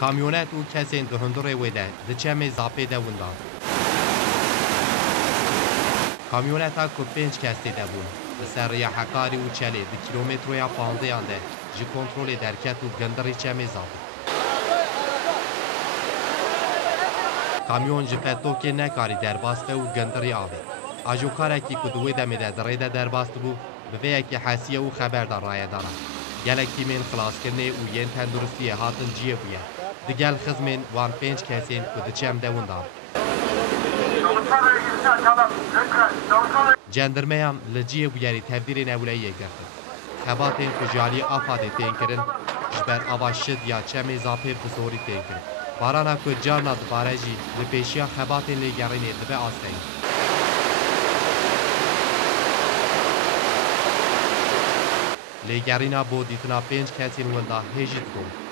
Kamyonet û kesên di hundirê wê de di çemê zapê de windan. Kamyoneta ku 5 kes têde bûn, li ser rêya Hekarî û Çelê di kîlometroya 15 de ji kontrolê derket û gindirî çemê zap. Kamyon ji petokê nekarî derbas be û gindirî avê. Ajokarekî ku di wê demê de di rê de derbas dibû, bi vê yekê hesiye û xeber da rayedana. Gelek tîmên xilaskirinê û yên tenduristiyê hatin ciyê bûye. Di gel xizmên wan 5 kesên ku di çem de windan. Cendirmeyan li ciyê bûyerî tevdîrên ewleyiyê girtin. Xebatên ku ji aliyê Afadê tên kirin, ji ber ava şid ya çemê zapê bi zorî tên kirin. Barana ku carna dibare jî li pêşiya xebatên lêgerînê dibe asteyî. Lêgerîna bo dîtina 5 kesên winda hêjî dibûn.